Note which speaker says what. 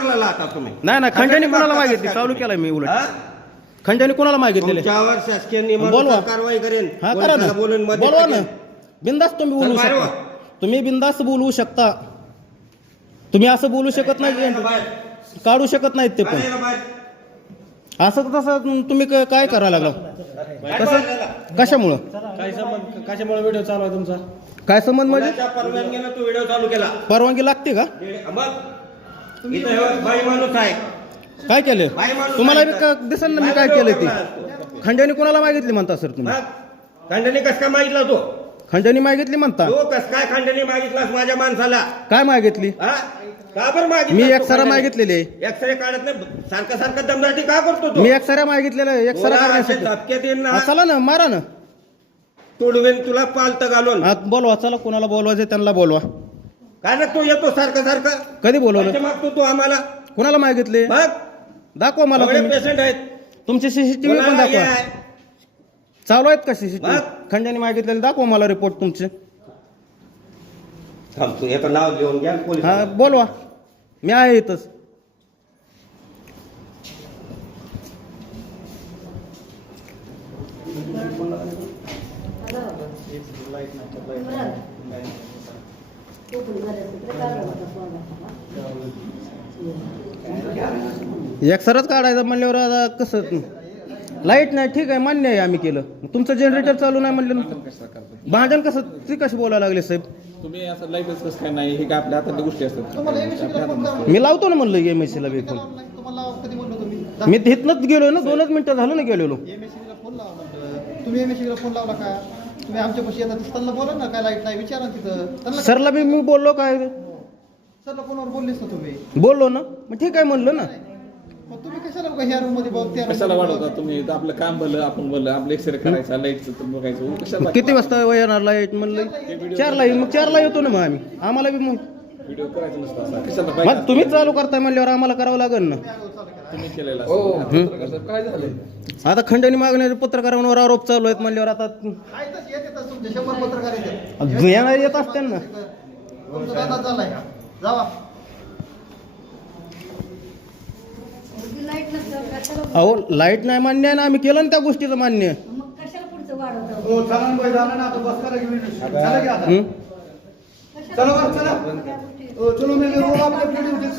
Speaker 1: बोलायला आता तुम्ही?
Speaker 2: नाही ना, खंडणी कोणाला मागितली? चालू केलाय मी उलट. खंडणी कोणाला मागितलेले?
Speaker 1: तुमच्यावर शासकीय नियमानुसार
Speaker 2: बोलवा.
Speaker 1: कारवाई करेन.
Speaker 2: हा करा ना,
Speaker 1: बोलून
Speaker 2: बोलवा ना. बिंदास तुम्ही बोलू
Speaker 1: चल बाहेर
Speaker 2: शकता, तुम्ही बिंदास बोलू शकता. तुम्ही असं बोलू शकत नाही, काढू शकत नाहीत ते पण. असं तसं तुम्ही काय करायला लागला? कसं कशामुळं?
Speaker 3: काय संबंध? कशामुळे व्हिडिओ चालू आहे तुमचा?
Speaker 2: काय संबंध म्हणजे?
Speaker 1: परवानगीनं तू व्हिडिओ चालू केला?
Speaker 2: परवानगी लागते का?
Speaker 1: मग इथं हे बाई माणूस आहे.
Speaker 2: काय केलं
Speaker 1: बाई माणूस
Speaker 2: तुम्हाला
Speaker 1: आहे
Speaker 2: बी
Speaker 1: का?
Speaker 2: दिसेल ना मी काय केलं ते. खंडणी कोणाला मागितली म्हणता सर तुम्ही?
Speaker 1: खंडणी कस काय मागितला तो?
Speaker 2: खंडणी मागितली म्हणता?
Speaker 1: तो कस काय खंडणी मागितलास माझ्या माणसाला?
Speaker 2: काय मागितली?
Speaker 1: हा? का बरं मागितलं?
Speaker 2: मी एक्सरा मागितलेले.
Speaker 1: एक्सरे काढत नाही, सारखं सारखं दमदाटी का करतो तो?
Speaker 2: मी एक्सरा मागितलेला, एक्सरा करण्यासाठी.
Speaker 1: धपके देईन ना,
Speaker 2: चला ना, मारा ना.
Speaker 1: तुडवेन तुला पालत घालून.
Speaker 2: हा बोलवा, चला कोणाला बोलवायचं त्यांना बोलवा.
Speaker 1: काय ना तू येतो सारखं सारखं?
Speaker 2: कधी बोलवलं?
Speaker 1: पैसे मागतो तू आम्हाला?
Speaker 2: कोणाला मागितले?
Speaker 1: बघ
Speaker 2: दाखवा मला.
Speaker 1: पेशंट आहेत.
Speaker 2: तुमचे सीसीटीव्ही पण
Speaker 1: कोणाला हे
Speaker 2: दाखवा.
Speaker 1: आहे?
Speaker 2: चालू आहेत का सीसीटीव्ही?
Speaker 1: मग?
Speaker 2: खंडणी मागितलेले दाखवा मला रिपोर्ट तुमचे.
Speaker 1: थांब, तू याचं नाव घेऊन घ्या पोलीस.
Speaker 2: हा बोलवा, मी आहे इथंच. एक्सराच काढायचं म्हणल्यावर आता कसं? लाईट नाही, ठीक आहे, मान्य आहे, आम्ही केलं. तुमचं जनरेटर चालू नाही म्हणलं, भांडण कसं? ती कशी बोलायला लागले साहेब?
Speaker 3: तुम्ही असं लाईफच कसं काय नाही, हे काय आपल्या हातातल्या गोष्टी असतात.
Speaker 2: मी लावतो ना म्हणलं एमएससीला बी फोन. मी तिथनंच गेलो ना, 2च मिनिटं झालं ना गेलेलो.
Speaker 4: तुम्ही एमएससीला फोन लावला का? तुम्ही आमच्या पाशी येतात त्यांना बोला ना, काय लाईट नाही विचारा तिथं.
Speaker 2: सरला बी मी बोललो, काय
Speaker 4: सरला फोनवर बोललेस ना तुम्ही?
Speaker 2: बोललो ना, मग ठीक आहे म्हणलं ना.
Speaker 4: मग तुम्ही कशाला ह्या रूम मध्ये बघ, त्या room
Speaker 3: कशाला
Speaker 4: मध्ये
Speaker 3: वाढवता तुम्ही? आपलं काम भलं, आपण भलं, आपलं एक्सरे करायचा, लाईटचं बघायचं. कशाला
Speaker 2: किती वाजता येणार लाईट म्हणलं? 4ला येईल. मग 4ला येतो ना मग आम्ही. आम्हाला बी मग
Speaker 3: व्हिडिओ करायचा नसता असा. कशाला पाहिजे?
Speaker 2: मग तुम्हीच चालू करताय म्हणल्यावर आम्हाला करावं लागेल ना.
Speaker 3: तुम्ही केलेला असतं. काय झालं?
Speaker 2: आता खंडणी मागण्याचे पत्रकारांवर आरोप चालू आहेत म्हणल्यावर आता
Speaker 4: आहेतच, येतातच तुमचे 100 पत्रकार येतात.
Speaker 2: येणार येत असते ना.
Speaker 4: तुमचा दादा चाललाय जावा.
Speaker 2: अहो लाईट नाही मान्य आहे ना, आम्ही केलं ना त्या गोष्टीचं मान्य.
Speaker 5: मग कशाला पुढचं वाढवतं?
Speaker 4: हो चला ना बाई, झालं ना आता, बस करा की झालं की आता.
Speaker 2: हं?
Speaker 4: चला बरं, चला. चलो मी आपल्या